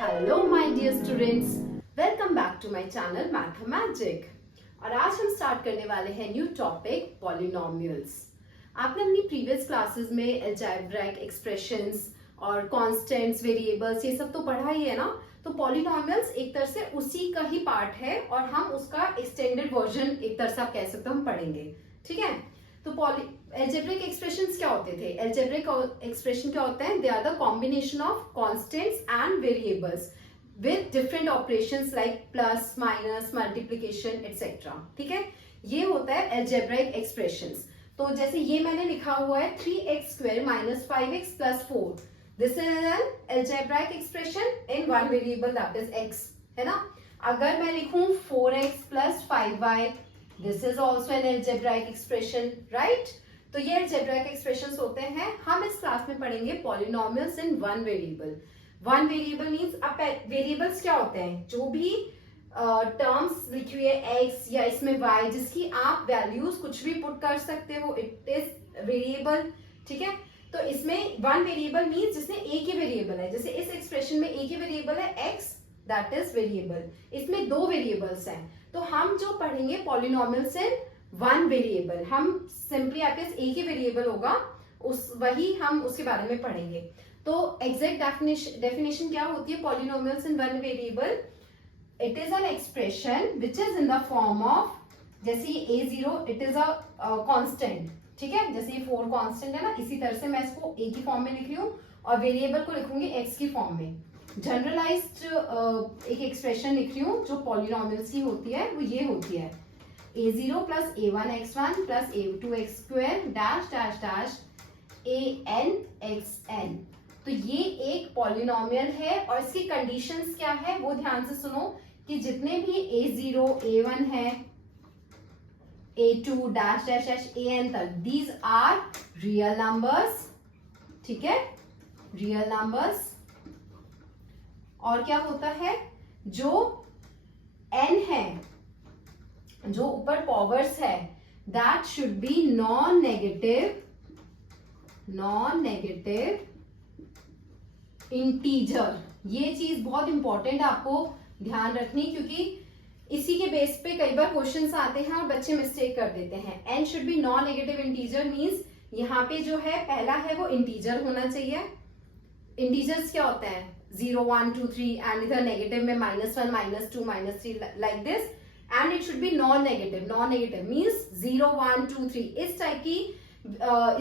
Hello my dear students, welcome back to my channel Mathmagic. और आज हम start करने वाले हैं न्यू टॉपिक पॉलिनोमियल्स। आपने अपनी प्रीवियस क्लासेस में अलजेब्रिक एक्सप्रेशंस और कांस्टेंट्स, वेरिएबल्स ये सब तो पढ़ा ही है ना। तो पॉलिनोमियल्स एक तरह से उसी का ही पार्ट है और हम उसका एक्सटेंडेड वर्जन एक तरह से आप कह सकते हो हम पढ़ेंगे। ठीक है, तो अलजेब्रिक एक्सप्रेशंस क्या होते थे? अलजेब्रिक एक्सप्रेशन क्या होते हैं? They are the combination of constants and variables with different operations like plus, minus, multiplication etcetera. ठीक है, ये होता है अलजेब्रिक एक्सप्रेशंस। तो जैसे ये मैंने लिखा हुआ है 3x square minus 5x plus 4, this is an algebraic expression in one variable that is x, है ना। अगर मैं लिखूं 4x plus 5y, this is also an algebraic expression, right. तो ये अलजेब्रिक एक्सप्रेशंस होते हैं। हम इस क्लास में पढ़ेंगे polynomials in one variable. One variable means अब वेरिएबल्स क्या होते हैं? जो भी टर्म्स लिखी हुई है x या इसमें y, जिसकी आप वैल्यूज कुछ भी पुट कर सकते हो, इट इज वेरिएबल। ठीक है, तो इसमें वन वेरिएबल मींस जिसमें एक ही वेरिएबल है। जैसे इस एक्सप्रेशन में एक ही वेरिएबल है x, दैट इज वेरिएबल। इसमें दो वेरिएबल्स हैं, तो हम जो पढ़ेंगे पॉलिनोमियल्स इन वन वेरिएबल, हम सिंपली आपके एक ही वेरिएबल होगा वही हम उसके बारे में पढ़ेंगे। तो एग्जैक्ट डेफिनेशन क्या होती है polynomials in one variable? It is an expression which is in the form of, जैसे ये a0 it is a constant. ठीक है, जैसे ये 4 कांस्टेंट है ना, इसी तरह से मैं इसको a की फॉर्म में लिख रही हूँ और वेरिएबल को लिखूंगी x की फॉर्म में। जनरलाइज्ड एक एक्सप्रेशन लिख रही हूँ जो पॉलिनोमियल्स की होती है, वो ये होती है a0 plus a1x1 plus a2x square dash dash dash an xn। तो ये एक पॉलिनोमियल है और इसकी कंडीशंस क्या है वो ध्यान से सुनो कि जितने भी a0, a1 है, a2 dash dash dash an तक, दीज आर रियल नंबर्स। ठीक है, रियल नंबर्स। और क्या होता है, जो n है, जो ऊपर पावर्स है, that should be non negative integer. ये चीज बहुत इंपॉर्टेंट है आपको ध्यान रखनी, क्योंकि इसी के बेस पे कई बार क्वेश्चंस आते हैं और बच्चे मिस्टेक कर देते हैं। n should be non negative integer means यहाँ पे जो है पहला है वो इंटीजर होना चाहिए। इंटीजर्स क्या होते हैं? 0, 1, 2, 3 एंड इधर नेगेटिव में -1, -2, -3 like this. And it should be non negative. Non negative means 0, 1, 2, 3 इस टाइप की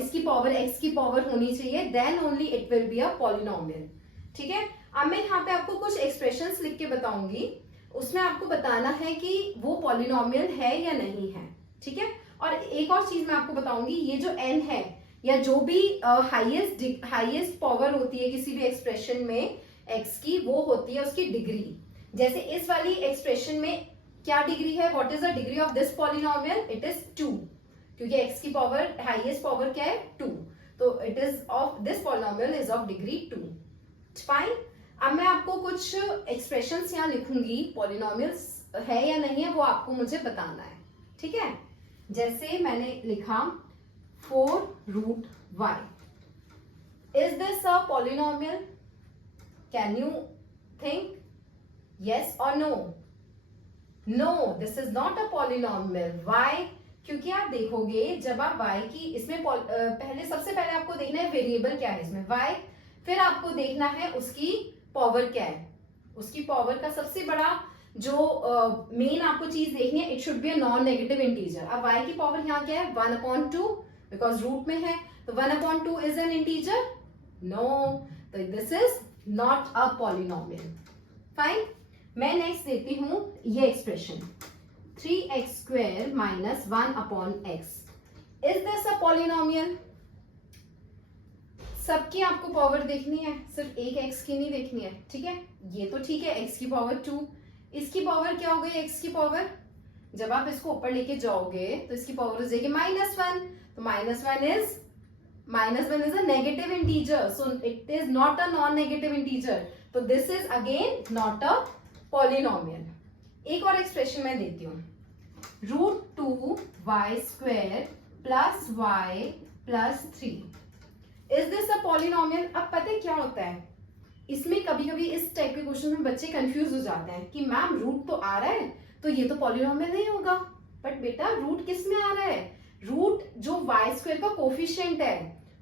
इसकी पावर x की पावर होनी चाहिए, then only it will be a polynomial. ठीक है, अब मैं यहाँ पे आपको कुछ एक्सप्रेशंस लिख के बताऊंगी, उसमें आपको बताना है कि वो पॉलिनोमियल है या नहीं है। ठीक है, और एक और चीज मैं आपको बताऊंगी, ये जो n है या जो भी हाईएस्ट पावर होती है किसी भी एक्सप्रेशन में x की, वो होती है उसकी डिग्री। जैसे इस वाली एक्सप्रेशन में क्या डिग्री है? What is the degree of this polynomial? It is 2, क्योंकि x की पावर हाईएस्ट पावर क्या है? 2। तो it is of this polynomial is of degree 2। Fine. अब मैं आपको कुछ एक्सप्रेशंस यहाँ लिखूंगी, पॉलिनोमियल्स है या नहीं है वो आपको मुझे बताना है। ठीक है, जैसे मैंने लिखा 4√y, is this a polynomial? Can you think yes or no? No, this is not a polynomial. Why? क्योंकि आप देखोगे जब आप y की इसमें सबसे पहले आपको देखना है वेरिएबल क्या है इसमें, y, फिर आपको देखना है उसकी पावर क्या है। उसकी पावर का सबसे बड़ा जो मेन आपको चीज देखनी है, it should be a non negative integer. अब y की पावर यहाँ क्या है? 1/2, बिकॉज रूट में है, तो 1/2 इज एन इंटीजर? नो, तो this is not a polynomial. Fine. मैं नेक्स्ट देती हूं ये expression 3x square minus 1/x, is this a polynomial? सबकी आपको पावर देखनी है, सिर्फ एक x की नहीं देखनी है। ठीक है, ये तो ठीक है, x की पावर 2, इसकी पावर क्या हो गई? x की पावर, जब आप इसको ऊपर लेके जाओगे तो इसकी पावर हो जाएगी -1, तो -1 is a negative integer, so it is not a non negative integer, तो this is again not a polynomial. एक और एक्सप्रेशन मैं देती हूँ, √2y square plus y plus 3, is this a polynomial? अब पता है क्या होता है, इसमें कभी कभी इस टाइप के क्वेश्चन में बच्चे कंफ्यूज हो जाते हैं कि मैम रूट तो आ रहा है तो ये तो पॉलिनोमियल नहीं होगा। बट बेटा रूट किस में आ रहा है? रूट जो वाई स्क्वायर का कोफिशिएंट है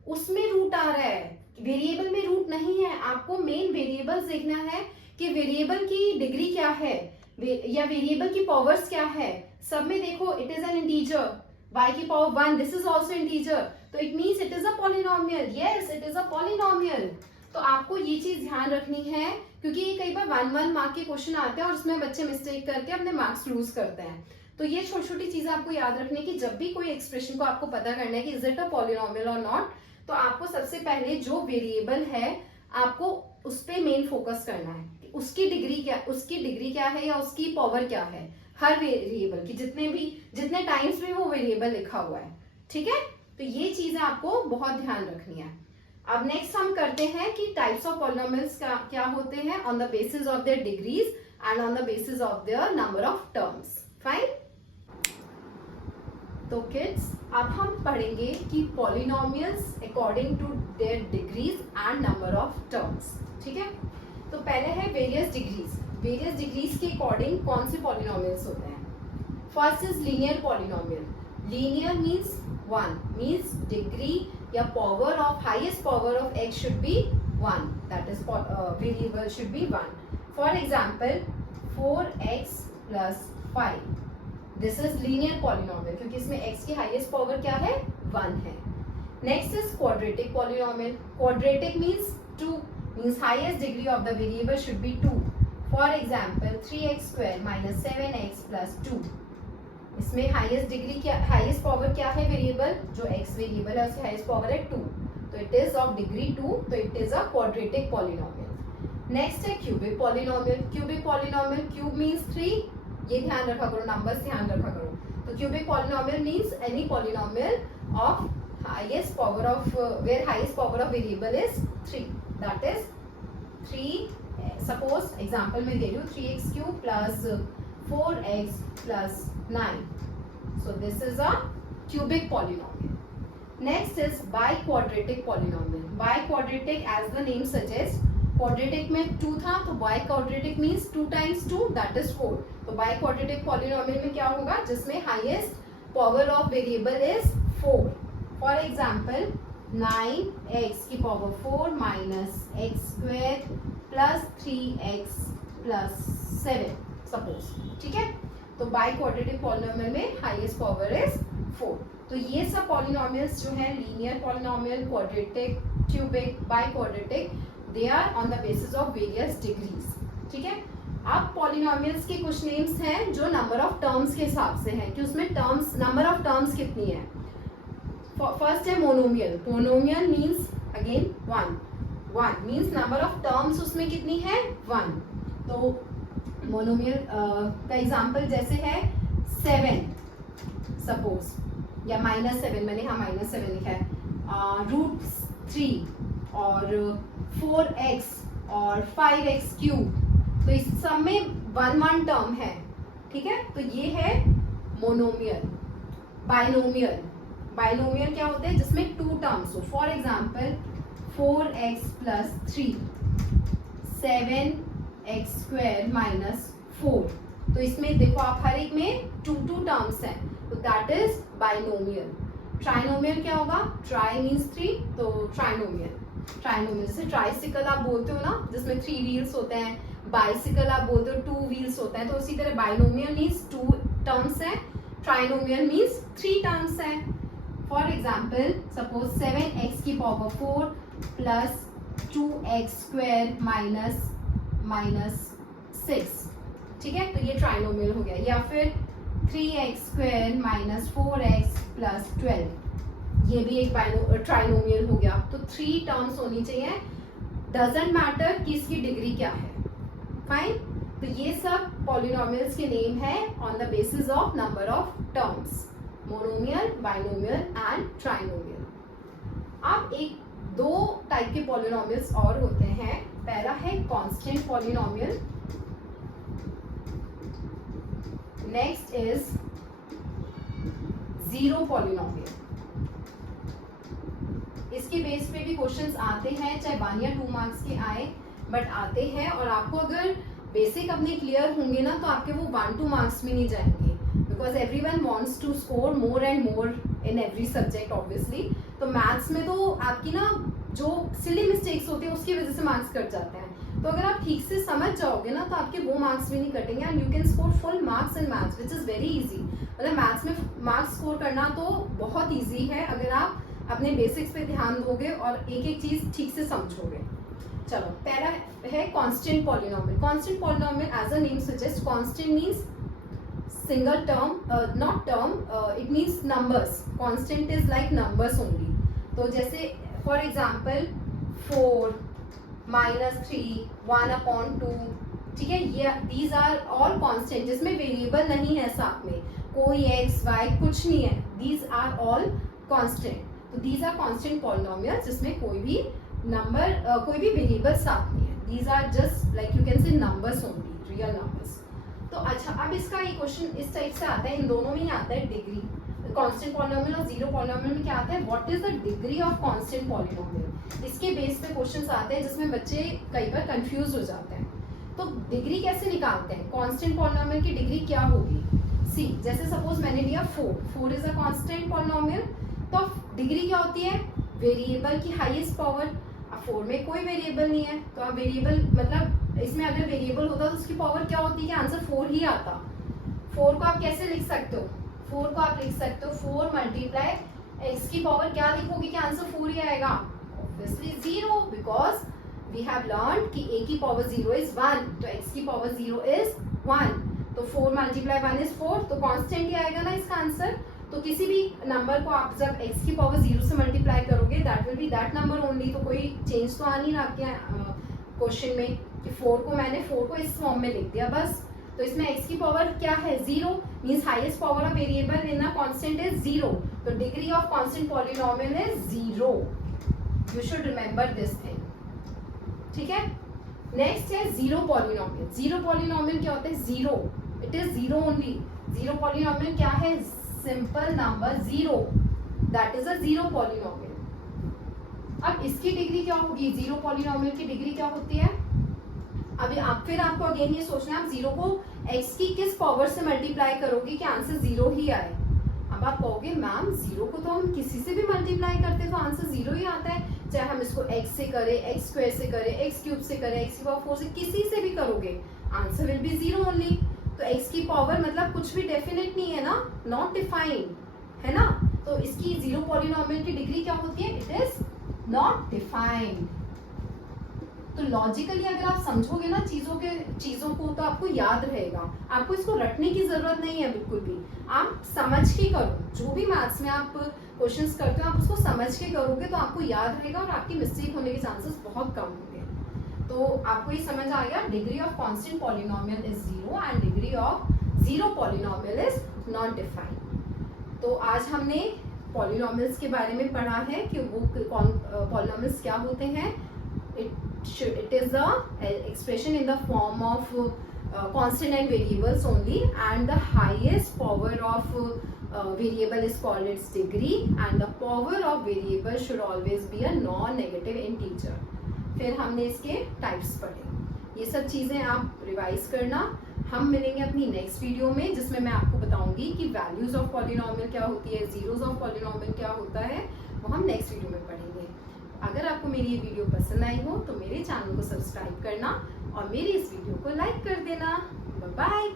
उसमें रूट आ रहा है, वेरिएबल में रूट नहीं है। आपको मेन वेरिएबल देखना है कि वेरिएबल की डिग्री क्या है या वेरिएबल की पावर्स क्या है। सब में देखो it is an integer, y की power 1, this is also integer, तो it means it is a polynomial. Yes, it is a polynomial. तो आपको ये चीज ध्यान रखनी है क्योंकि कई बार 1 मार्क के क्वेश्चन आते हैं और उसमें बच्चे मिस्टेक करके अपने मार्क्स लूज करते हैं। तो ये छोटी छोटी चीजें आपको याद रखनी है कि जब भी कोई एक्सप्रेशन को आपको पता करना है कि इज इट अ पॉलिनोमियल और नॉट, तो आपको सबसे पहले जो वेरिएबल है आपको उस पर मेन फोकस करना है कि उसकी डिग्री क्या है या उसकी पावर क्या है, हर वेरिएबल की जितने टाइम्स में वो वेरिएबल लिखा हुआ है। ठीक है, तो ये चीजें आपको बहुत ध्यान रखनी है। अब नेक्स्ट हम करते हैं कि टाइप्स ऑफ पॉलिनोमियल्स क्या होते हैं on the basis of their degrees and on the basis of their number of terms. Fine. तो किड्स अब हम पढ़ेंगे कि polynomials according to their degrees and number of terms. ठीक है, तो पहले है वेरियस डिग्रीज। वेरियस डिग्रीज के अकॉर्डिंग कौन से पॉलिनोमियल्स होते हैं? First is linear polynomial. Linear means 1, means degree या power of highest power of x should be 1, that is variable should be 1. For example 4x plus 5, this is linear polynomial क्योंकि इसमें x की highest power क्या है? 1 है। Next is quadratic polynomial. Quadratic means 2, means highest degree of the variable should be 2. For example 3x square minus 7x plus 2, इसमें highest degree क्या, highest power क्या है वेरिएबल? जो x वेरिएबल है उसकी हाईएस्ट पावर है 2, तो इट इज ऑफ डिग्री 2, तो it is a quadratic polynomial. Next है cubic polynomial. Cubic polynomial, cube means 3, ये ध्यान रखा करो, नंबर्स ध्यान रखा करो। तो cubic polynomial means any polynomial of highest power of where highest power of variable is 3, that is 3। Suppose example में दे रही हूँ 3x cube plus 4x plus 9. So this is a cubic polynomial. Next is biquadratic polynomial. Biquadratic as the name suggests, quadratic में 2 था तो biquadratic means 2 times 2 that is 4. तो biquadratic polynomial में क्या होगा? जिसमें highest power of variable is 4. For example 9x की power 4 minus x square plus 3x plus 7 suppose। ठीक है, तो बाइक्वाड्रेटिक पॉलिनोमियल में हाईएस्ट पावर इज 4। तो ये सब पॉलिनोमियल्स जो हैं linear polynomial, quadratic, cubic, biquadratic, they are on the basis of various degrees. ठीक है, अब पॉलिनोमियल्स के कुछ नेम्स हैं जो नंबर ऑफ टर्म्स के हिसाब से हैं कि उसमें टर्म्स, नंबर ऑफ टर्म्स कितनी है। फर्स्ट है monomial. Monomial means again 1 means number of terms उसमें कितनी है? 1। तो मोनोमियल का एग्जाम्पल जैसे है 7 सपोज, या -7, मैंने यहाँ -7 लिखा है, √3 और 4x और 5x क्यूब, तो इस सब में 1 टर्म है। ठीक है, तो ये है मोनोमियल। बाइनोमियल क्या होते हैं? जिसमें 2 टर्म्स हो। For example 4x plus 3, 7x square minus 4, तो इसमें देखो आप हर एक में 2 टर्म्स हैं, तो दैट इज बाइनोमियल। ट्राइनोमियल क्या होगा? ट्राई मीन्स 3, तो ट्राइनोमियल जैसे ट्राइसिकल आप बोलते हो ना, जिसमें 3 व्हील्स होते हैं, बाइसिकल आप बोलते हो 2 व्हील्स होते हैं, तो उसी तरह बाइनोमियल मीन्स 2 टर्म्स है, ट्राइनोमियल मीन्स 3 टर्म्स है। फॉर एग्जाम्पल सपोज 7x की power 4 plus 2x square minus 6। ठीक है, तो ये ट्राइनोमियल हो गया। या फिर 3x square minus 4x plus 12, ये भी एक ट्राइनोमियल हो गया। तो 3 टर्म्स होनी चाहिए, डजंट मैटर कि इसकी डिग्री क्या है। फाइन, तो ये सब पॉलिनोमियल्स के नेम है on the basis of number of terms, monomial, binomial and trinomial. अब 2 टाइप के पॉलिनोमियल्स और होते हैं। पहला है constant polynomial, next is zero polynomial. इसके बेस पे भी क्वेश्चंस आते हैं, चाहे 1 या 2 मार्क्स के आए, बट आते हैं, और आपको अगर बेसिक अपने क्लियर होंगे ना तो आपके वो 1-2 मार्क्स में नहीं जाएंगे, because everyone wants to score more and more in every subject obviously. तो मैथ्स में तो आपकी ना जो सिली मिस्टेक्स होती है उसकी वजह से मार्क्स कट जाते हैं। तो अगर आप ठीक से समझ जाओगे ना तो आपके वो मार्क्स भी नहीं कटेंगे, and you can score full marks in maths which is very easy. मतलब मैथ्स में मार्क्स स्कोर करना तो बहुत ईजी है अगर आप अपने बेसिक्स पे ध्यान दोगे और एक एक चीज ठीक से समझोगे। चलो, पहला है constant polynomial. Constant polynomial as a name suggest, constant means single term, not term, it means numbers. Constant is like numbers only. तो जैसे for example 4 -3 1/2, ठीक है, ये these are all constant जिसमें वेरिएबल नहीं है, साथ में कोई x y कुछ नहीं है, these are all constant. तो these are constant polynomials जिसमें कोई भी नंबर कोई भी वेरिएबल साथ नहीं है. These are just like you can say numbers only, real numbers. तो अच्छा, अब इसका ये क्वेश्चन इस टाइप से आता है, इन दोनों में ही आता है डिग्री। कांस्टेंट पॉलिनोमियल और जीरो पॉलिनोमियल में क्या आता है, what is the degree of constant polynomial. इसके बेस पे क्वेश्चंस आते हैं जिसमें बच्चे कई बार कंफ्यूज हो जाते हैं। तो डिग्री कैसे निकालते हैं, कांस्टेंट पॉलिनोमियल की डिग्री क्या होगी। सी, जैसे सपोज मैंने लिया 4 इज अ कांस्टेंट पॉलिनोमियल, तो डिग्री क्या होती है, वेरिएबल की हाईएस्ट पावर। अब 4 में कोई वेरिएबल नहीं है, तो अब वेरिएबल मतलब इसमें अगर वेरिएबल होता तो उसकी पावर क्या होती है, आंसर 4 ही आता। 4 को आप कैसे लिख सकते हो, 4 को आप लिख सकते हो 4 मल्टीप्लाई एक्स की पावर क्या लिखोगे कि आंसर 4 ही आएगा, obviously 0, because we have learn कि a की पावर 0 इज 1, तो x की पावर 0 इज 1, तो 4 मल्टीप्लाई 1 इज 4, तो कांस्टेंट ही आएगा ना इसका आंसर। तो किसी भी नंबर को आप जब x की पावर 0 से मल्टीप्लाई करोगे that will be that number only, तो कोई चेंज तो आ नहीं रहा आपके क्वेश्चन में कि 4 को इस फॉर्म में लिख दिया बस। तो इसमें x की पावर क्या है, 0, means highest power of variable in a constant is 0, तो degree of constant polynomial is 0। You should remember this thing, ठीक है। नेक्स्ट है जीरो पॉलिनोमियल। जीरो पॉलिनोमियल क्या होता है, 0, it is 0 only. Zero polynomial क्या है, simple number 0, that is a zero polynomial. अब इसकी डिग्री क्या होगी, जीरो पॉलिनोमियल की डिग्री क्या होती है। अभी फिर आपको अगेन ये सोचना है आप 0 को x की किस पावर से मल्टीप्लाई करोगे कि आंसर 0 ही आए। अब आप कहोगे मैम 0 को तो हम किसी से भी मल्टीप्लाई करते तो आंसर 0 ही आता है, चाहे हम इसको x से करें, x स्क्वायर से करें, x क्यूब से करें, x की पावर 4 से, किसी से भी करोगे आंसर विल बी 0 ओनली। तो x की पावर मतलब कुछ भी डेफिनेट नहीं है ना, नॉट डिफाइंड है ना, तो इसकी जीरो पॉलिनोमियल की डिग्री क्या होती है, इट इज नॉट डिफाइंड। तो लॉजिकली अगर आप समझोगे ना चीजों को तो आपको याद रहेगा, आपको इसको रटने की जरूरत नहीं है बिल्कुल भी, आप समझ के करो। जो भी मैथ्स में आप क्वेश्चंस करते हो आप उसको समझ के करोगे तो आपको याद रहेगा और आपकी मिस्टेक होने के चांसेस बहुत कम होंगे। तो आपको ये समझ आ गया, degree of constant polynomial is 0 and degree of zero polynomial is not defined. तो आज हमने पॉलिनोमियल्स के बारे में पढ़ा है कि वो पॉलिनोमियल्स क्या होते हैं। It is a expression in the form of constant and variables only, and the highest power of variable is called its degree, and the power of variable should always be a non-negative integer. फिर हमने इसके types पढ़े, ये सब चीजें आप revise करना। हम मिलेंगे अपनी नेक्स्ट वीडियो में जिसमें मैं आपको बताऊंगी कि वैल्यूज ऑफ पॉलिनोमियल क्या होती है, जीरोस ऑफ पॉलिनोमियल क्या होता है, वो हम नेक्स्ट वीडियो में पढ़ेंगे। अगर आपको मेरी ये वीडियो पसंद आई हो तो मेरे चैनल को सब्सक्राइब करना और मेरी इस वीडियो को लाइक कर देना। Bye bye.